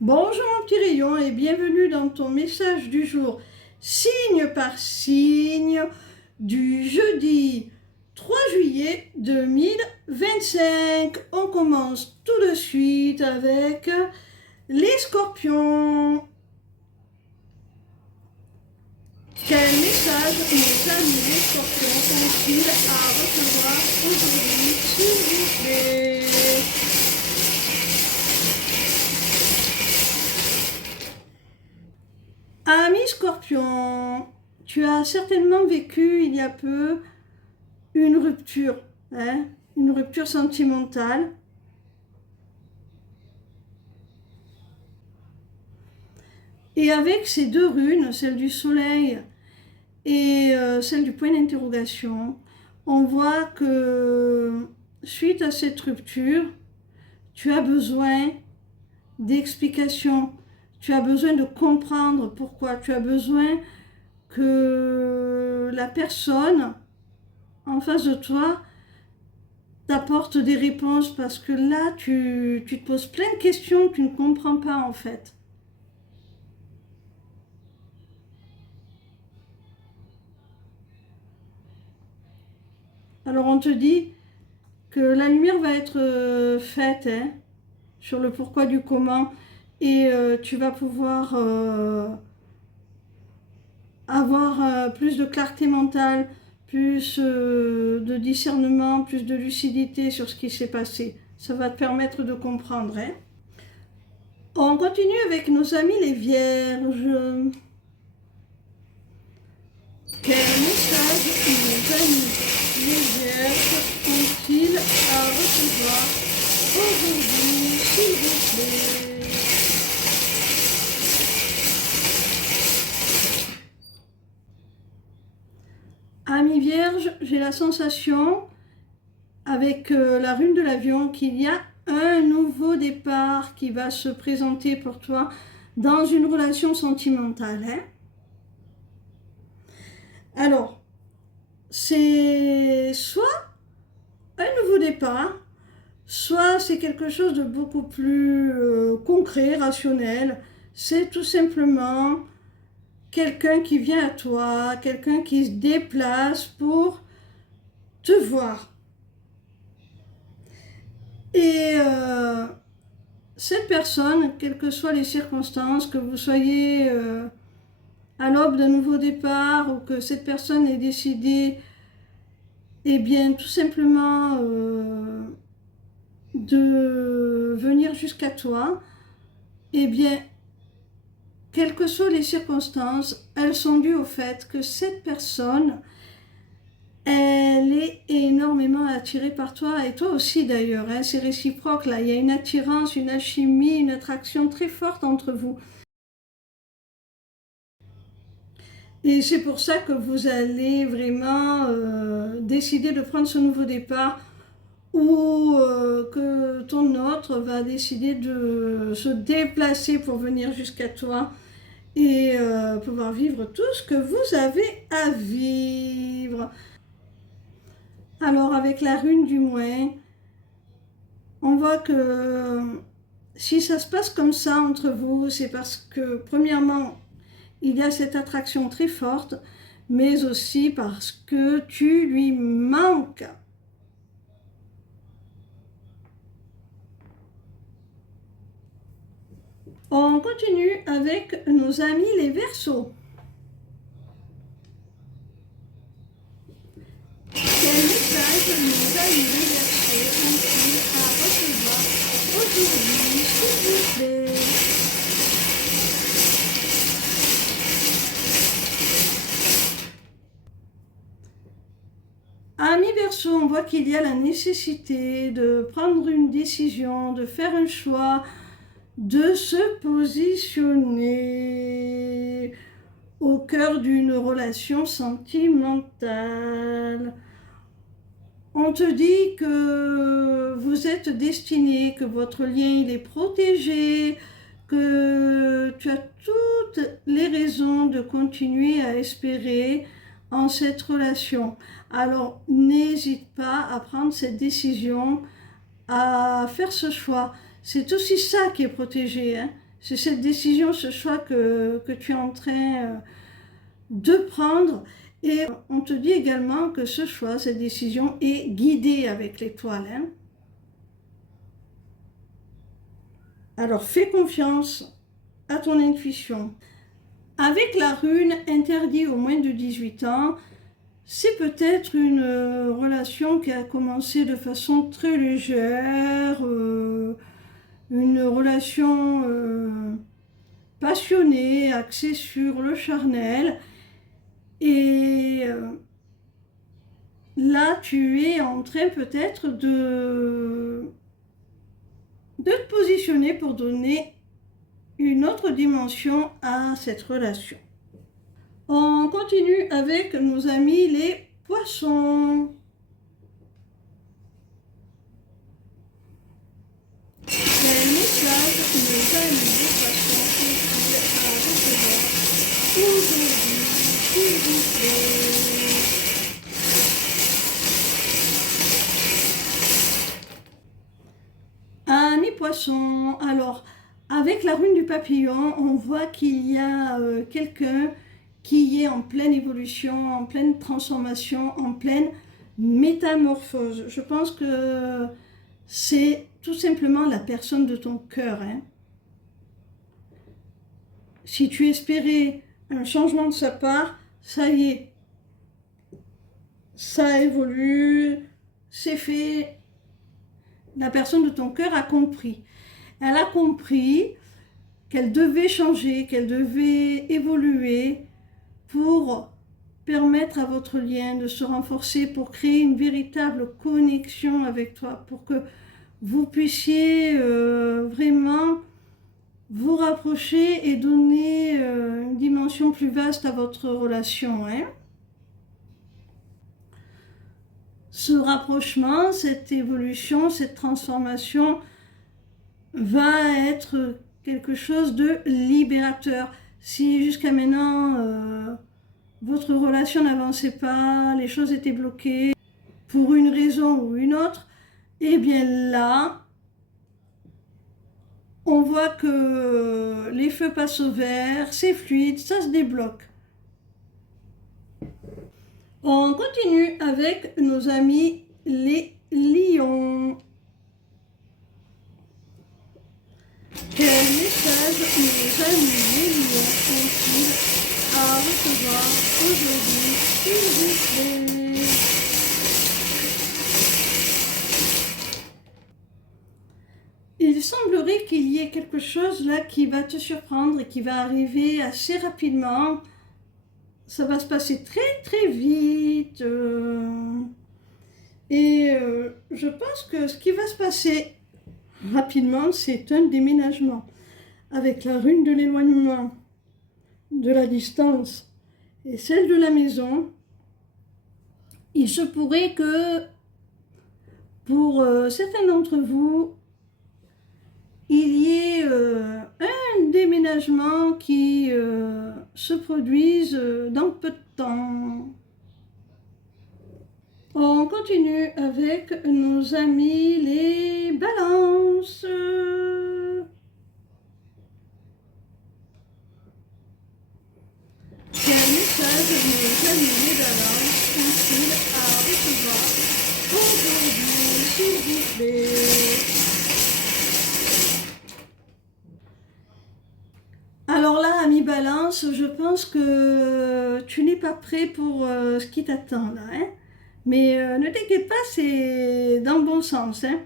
Bonjour mon petit rayon et bienvenue dans ton message du jour, signe par signe, du jeudi 3 juillet 2025. On commence tout de suite avec les scorpions. Quel message nos amis les scorpions ont-ils à recevoir aujourd'hui, s'il vous plaît? Ami Scorpion, tu as certainement vécu il y a peu une rupture, une rupture sentimentale. Et avec ces deux runes, celle du soleil et celle du point d'interrogation, on voit que suite à cette rupture, tu as besoin d'explications. Tu as besoin de comprendre pourquoi. Tu as besoin que la personne en face de toi t'apporte des réponses parce que là, tu te poses plein de questions que tu ne comprends pas en fait. Alors on te dit que la lumière va être faite sur le pourquoi du comment et tu vas pouvoir avoir plus de clarté mentale, plus de discernement, plus de lucidité sur ce qui s'est passé. Ça va te permettre de comprendre. On continue avec nos amis les vierges. Quel message nos amis les vierges ont-ils à recevoir aujourd'hui, s'il vous plaît? Amis vierges, j'ai la sensation, avec la rune de l'avion, qu'il y a un nouveau départ qui va se présenter pour toi dans une relation sentimentale. Alors, c'est soit un nouveau départ, soit c'est quelque chose de beaucoup plus concret, rationnel. C'est tout simplement quelqu'un qui vient à toi, quelqu'un qui se déplace pour te voir. Et cette personne, quelles que soient les circonstances, que vous soyez à l'aube d'un nouveau départ ou que cette personne ait décidé, eh bien, tout simplement de venir jusqu'à toi, eh bien, quelles que soient les circonstances, elles sont dues au fait que cette personne, elle est énormément attirée par toi, et toi aussi d'ailleurs, c'est réciproque là, il y a une attirance, une alchimie, une attraction très forte entre vous. Et c'est pour ça que vous allez vraiment décider de prendre ce nouveau départ ou que ton autre va décider de se déplacer pour venir jusqu'à toi et pouvoir vivre tout ce que vous avez à vivre. Alors avec la rune du moins, on voit que si ça se passe comme ça entre vous, c'est parce que premièrement, il y a cette attraction très forte, mais aussi parce que tu lui manques. On continue avec nos amis les Verseaux. Quel message nos amis les Verseaux ont-ils à recevoir aujourd'hui, s'il vous plaît? Amis Verseaux, on voit qu'il y a la nécessité de prendre une décision, de faire un choix, de se positionner au cœur d'une relation sentimentale. On te dit que vous êtes destiné, que votre lien il est protégé, que tu as toutes les raisons de continuer à espérer en cette relation. Alors n'hésite pas à prendre cette décision, à faire ce choix. C'est aussi ça qui est protégé, c'est cette décision, ce choix que tu es en train de prendre. Et on te dit également que ce choix, cette décision est guidée avec l'étoile. Hein. Alors fais confiance à ton intuition. Avec la rune interdit aux moins de 18 ans, c'est peut-être une relation qui a commencé de façon très légère, une relation passionnée, axée sur le charnel. Et là, tu es en train peut-être de te positionner pour donner une autre dimension à cette relation. On continue avec nos amis les poissons. Quel message nos amis les poissons ont-ils à recevoir aujourd'hui, s'il vous plaît? Amis poissons, alors avec la rune du papillon, on voit qu'il y a quelqu'un qui est en pleine évolution, en pleine transformation, en pleine métamorphose. Je pense que c'est tout simplement la personne de ton cœur. Hein. Si tu espérais un changement de sa part, ça y est, ça évolue, c'est fait. La personne de ton cœur a compris. Elle a compris qu'elle devait changer, qu'elle devait évoluer pour permettre à votre lien de se renforcer, pour créer une véritable connexion avec toi, pour que vous puissiez vraiment vous rapprocher et donner une dimension plus vaste à votre relation. Hein. Ce rapprochement, cette évolution, cette transformation va être quelque chose de libérateur. Si jusqu'à maintenant, votre relation n'avançait pas, les choses étaient bloquées pour une raison ou une autre, eh bien là, on voit que les feux passent au vert, c'est fluide, ça se débloque. On continue avec nos amis les lions. Quel message nos amis les lions ont-ils à recevoir aujourd'hui, s'il vous plaît? Il semblerait qu'il y ait quelque chose là qui va te surprendre et qui va arriver assez rapidement. Ça va se passer très très vite. Je pense que ce qui va se passer rapidement, c'est un déménagement. Avec la rune de l'éloignement, de la distance et celle de la maison, il se pourrait que pour certains d'entre vous, il y ait un déménagement qui se produise dans peu de temps. On continue avec nos amis les balances. Quel message nos amis les balances ont-ils à recevoir aujourd'hui, s'il vous plaît? Alors là, ami Balance, je pense que tu n'es pas prêt pour ce qui t'attend là. Hein. Mais ne t'inquiète pas, c'est dans le bon sens. Hein.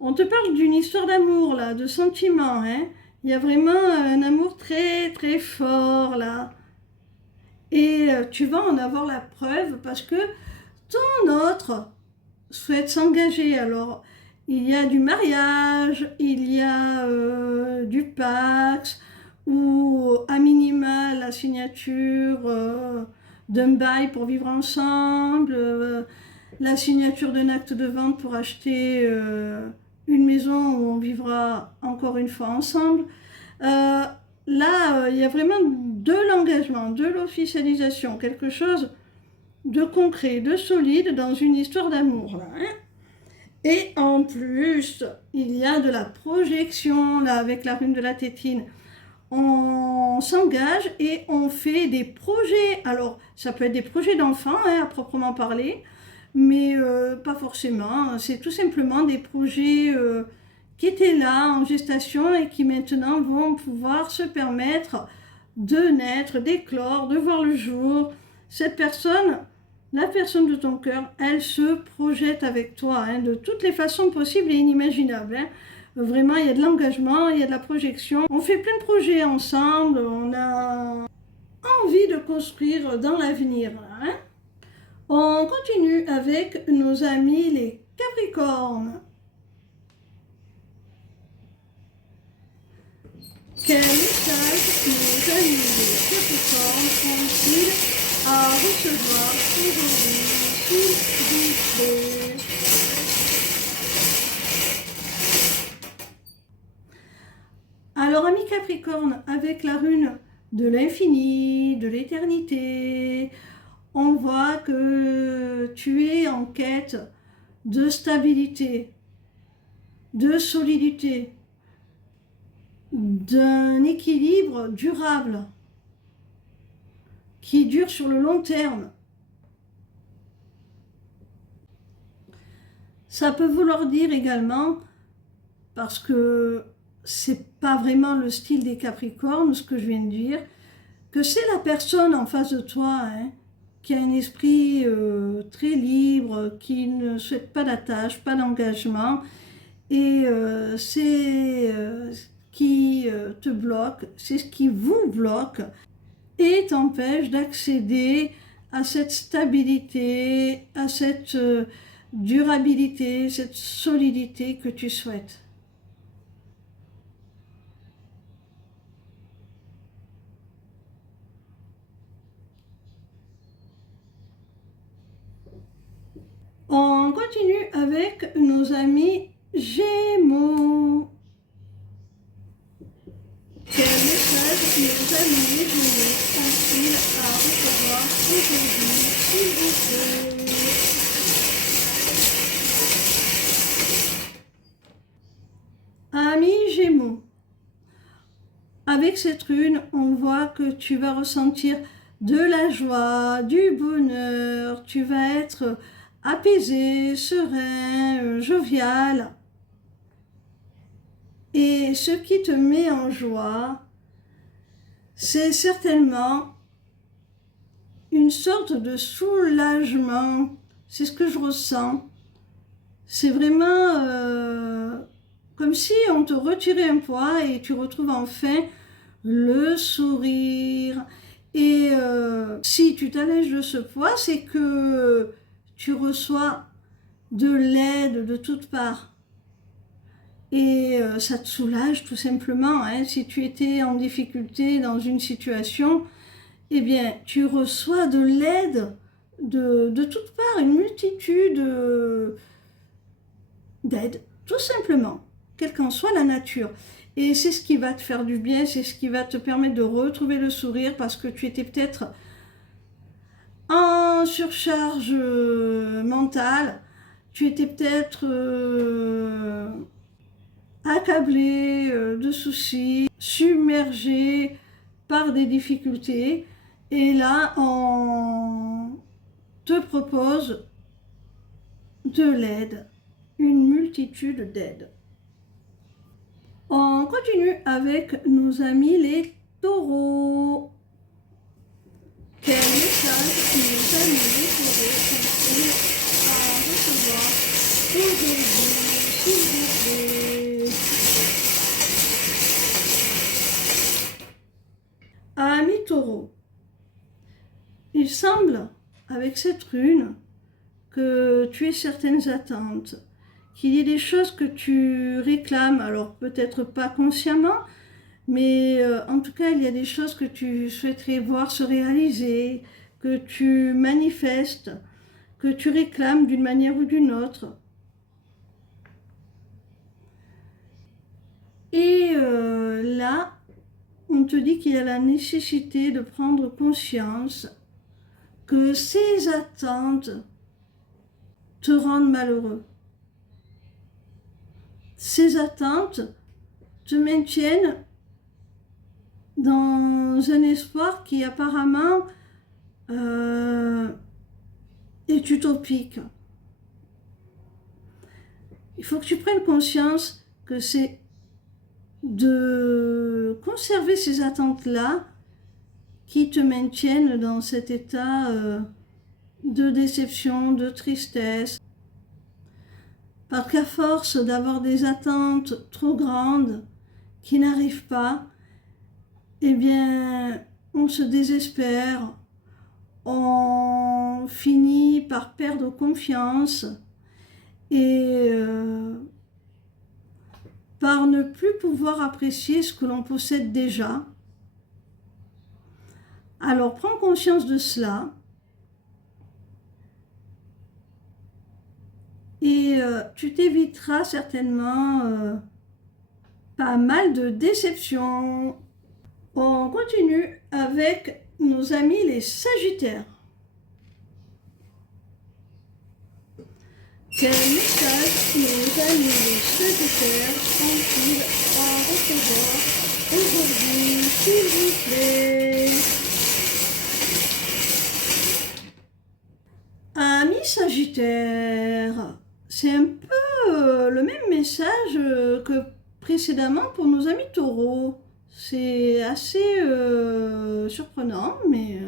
On te parle d'une histoire d'amour là, de sentiments. Hein. Il y a vraiment un amour très très fort là. Et tu vas en avoir la preuve parce que ton autre souhaite s'engager. Alors, il y a du mariage, il y a du Pacs, ou à minima la signature d'un bail pour vivre ensemble, la signature d'un acte de vente pour acheter une maison où on vivra encore une fois ensemble. Là, il y a vraiment de l'engagement, de l'officialisation, quelque chose de concret, de solide dans une histoire d'amour. Là, hein. Et en plus, il y a de la projection là avec la rune de la tétine. on s'engage et on fait des projets. Alors, ça peut être des projets d'enfants, hein, à proprement parler, mais pas forcément. C'est tout simplement des projets qui étaient là en gestation et qui maintenant vont pouvoir se permettre de naître, d'éclore, de voir le jour. Cette personne, la personne de ton cœur, elle se projette avec toi, hein, de toutes les façons possibles et inimaginables, hein. Vraiment, il y a de l'engagement, il y a de la projection. On fait plein de projets ensemble, on a envie de construire dans l'avenir, hein. On continue avec nos amis les Capricornes. Quel message nos amis les Capricornes ont-ils à recevoir aujourd'hui, s'il vous plaît? Alors, ami Capricorne, avec la rune de l'infini, de l'éternité, on voit que tu es en quête de stabilité, de solidité, d'un équilibre durable qui dure sur le long terme. Ça peut vouloir dire également, parce que c'est pas vraiment le style des Capricornes, ce que je viens de dire, que c'est la personne en face de toi, hein, qui a un esprit très libre, qui ne souhaite pas d'attache, pas d'engagement, et c'est ce qui te bloque, c'est ce qui vous bloque et t'empêche d'accéder à cette stabilité, à cette durabilité, cette solidité que tu souhaites. On continue avec nos amis Gémeaux. Quel message nos amis les Gémeaux ont-ils à recevoir aujourd'hui, s'il vous plaît? Amis Gémeaux, avec cette rune, on voit que tu vas ressentir de la joie, du bonheur, tu vas être apaisé, serein, jovial. Et ce qui te met en joie, c'est certainement une sorte de soulagement. C'est ce que je ressens. C'est vraiment comme si on te retirait un poids et tu retrouves enfin le sourire. Et si tu t'allèges de ce poids, c'est que tu reçois de l'aide de toutes parts. Et ça te soulage tout simplement, hein. Si tu étais en difficulté dans une situation, eh bien, tu reçois de l'aide de toutes parts, une multitude d'aides, tout simplement, quelle qu'en soit la nature. Et c'est ce qui va te faire du bien, c'est ce qui va te permettre de retrouver le sourire parce que tu étais peut-être en surcharge mentale, tu étais peut-être accablé de soucis, submergé par des difficultés. Et là, on te propose de l'aide, une multitude d'aides. On continue avec nos amis les taureaux. Quel message nos amis les taureaux ont-ils à recevoir aujourd'hui, s'il vous plaît? Amis taureaux, il semble, avec cette rune, que tu aies certaines attentes, qu'il y ait des choses que tu réclames, alors peut-être pas consciemment, mais en tout cas, il y a des choses que tu souhaiterais voir se réaliser, que tu manifestes, que tu réclames d'une manière ou d'une autre. Et là, on te dit qu'il y a la nécessité de prendre conscience que ces attentes te rendent malheureux. Ces attentes te maintiennent dans un espoir qui apparemment est utopique. Il faut que tu prennes conscience que c'est de conserver ces attentes-là qui te maintiennent dans cet état de déception, de tristesse. Parce qu'à force d'avoir des attentes trop grandes qui n'arrivent pas, eh bien, on se désespère, on finit par perdre confiance et par ne plus pouvoir apprécier ce que l'on possède déjà. Alors, prends conscience de cela et tu t'éviteras certainement pas mal de déceptions. On continue avec nos amis les Sagittaires. Quel message nos amis les Sagittaires ont-ils à recevoir aujourd'hui, s'il vous plaît? Amis Sagittaires, c'est un peu le même message que précédemment pour nos amis Taureaux. C'est assez surprenant, mais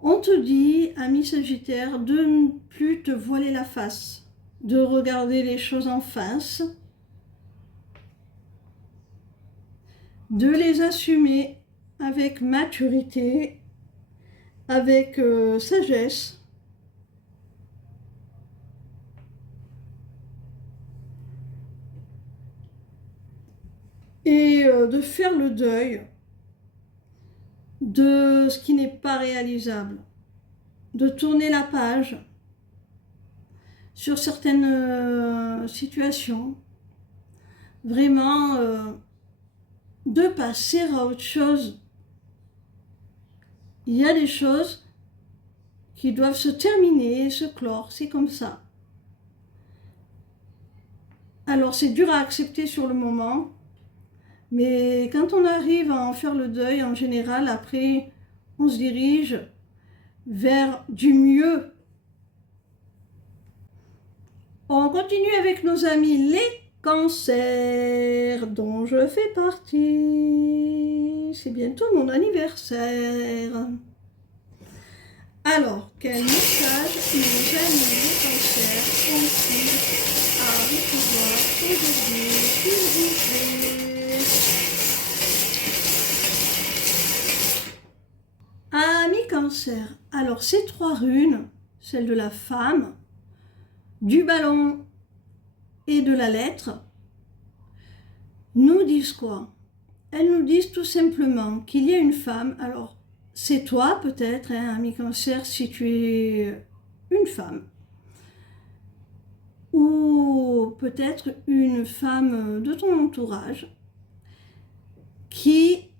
on te dit, ami Sagittaire, de ne plus te voiler la face, de regarder les choses en face, de les assumer avec maturité, avec sagesse. Et de faire le deuil de ce qui n'est pas réalisable, de tourner la page sur certaines situations, vraiment de passer à autre chose. Il y a des choses qui doivent se terminer, se clore, c'est comme ça. Alors c'est dur à accepter sur le moment, mais quand on arrive à en faire le deuil, en général, après, on se dirige vers du mieux. On continue avec nos amis les Cancers, dont je fais partie. C'est bientôt mon anniversaire. Alors, quel message nos amis les Cancers ont-ils à recevoir aujourd'hui, s'il vous plaît? Amis Cancer, alors ces trois runes, celle de la femme, du ballon et de la lettre, nous disent quoi? Elles nous disent tout simplement qu'il y a une femme, alors c'est toi peut-être, hein, ami Cancer, si tu es une femme, ou peut-être une femme de ton entourage qui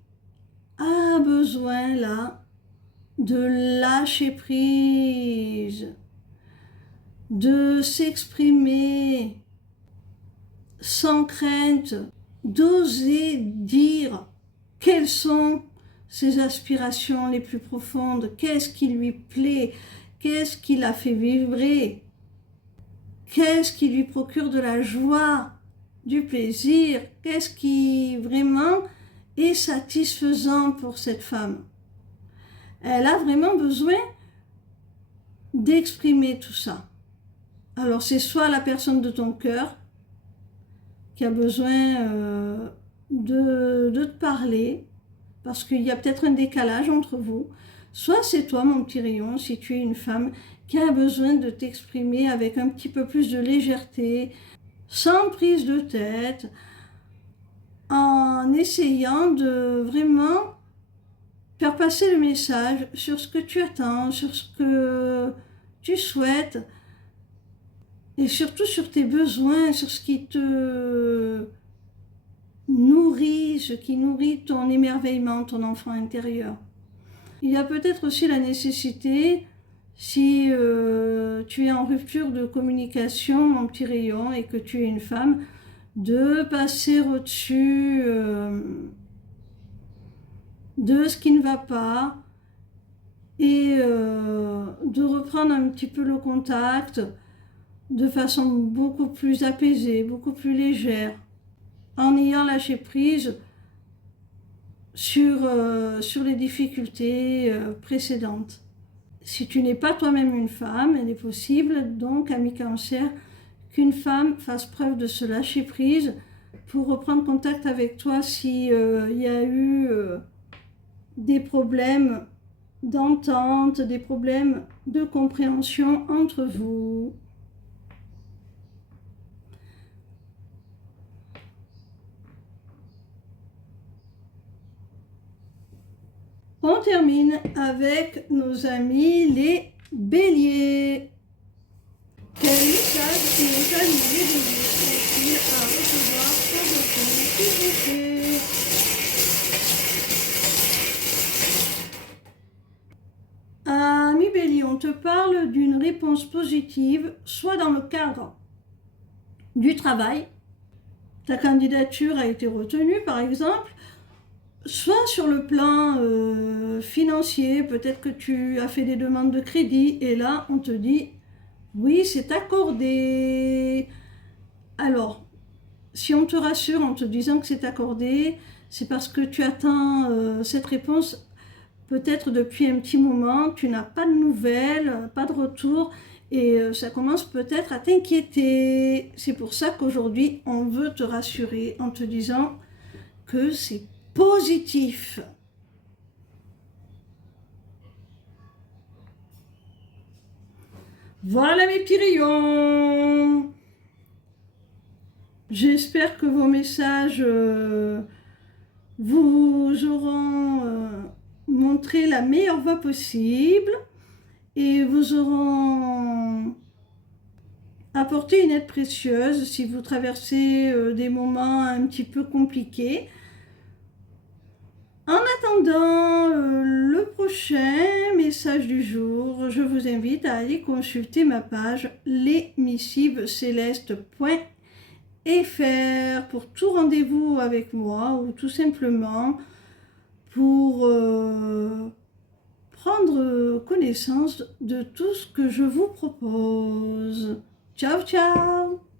a besoin là de lâcher prise, de s'exprimer sans crainte, d'oser dire quelles sont ses aspirations les plus profondes, qu'est-ce qui lui plaît, qu'est-ce qui la fait vibrer, qu'est-ce qui lui procure de la joie, du plaisir, qu'est-ce qui vraiment est satisfaisant pour cette femme. Elle a vraiment besoin d'exprimer tout ça. Alors c'est soit la personne de ton cœur qui a besoin de te parler, parce qu'il y a peut-être un décalage entre vous, soit c'est toi, mon petit rayon, si tu es une femme qui a besoin de t'exprimer avec un petit peu plus de légèreté, sans prise de tête, en essayant de vraiment faire passer le message sur ce que tu attends, sur ce que tu souhaites, et surtout sur tes besoins, sur ce qui te nourrit, ce qui nourrit ton émerveillement, ton enfant intérieur. Il y a peut-être aussi la nécessité, si tu es en rupture de communication, mon petit rayon, et que tu es une femme, de passer au-dessus de ce qui ne va pas et de reprendre un petit peu le contact de façon beaucoup plus apaisée, beaucoup plus légère, en ayant lâché prise sur les difficultés précédentes. Si tu n'es pas toi-même une femme, il est possible, donc, ami Cancer, qu'une femme fasse preuve de ce lâcher-prise pour reprendre contact avec toi si il y a eu des problèmes d'entente, des problèmes de compréhension entre vous. On termine avec nos amis les béliers. Quel message nos amis les béliers ont-ils à recevoir aujourd'hui, s'il vous plaît? Ami bélier, on te parle d'une réponse positive, soit dans le cadre du travail, ta candidature a été retenue par exemple, soit sur le plan financier, peut-être que tu as fait des demandes de crédit et là on te dit oui, c'est accordé. Alors, si on te rassure en te disant que c'est accordé, c'est parce que tu attends cette réponse peut-être depuis un petit moment, tu n'as pas de nouvelles, pas de retour et ça commence peut-être à t'inquiéter. C'est pour ça qu'aujourd'hui on veut te rassurer en te disant que c'est positif. Voilà mes petits rayons. J'espère que vos messages vous auront montré la meilleure voie possible et vous auront apporté une aide précieuse si vous traversez des moments un petit peu compliqués. En attendant le prochain message du jour, je vous invite à aller consulter ma page lesmissivescélestes.fr pour tout rendez-vous avec moi ou tout simplement pour prendre connaissance de tout ce que je vous propose. Ciao, ciao!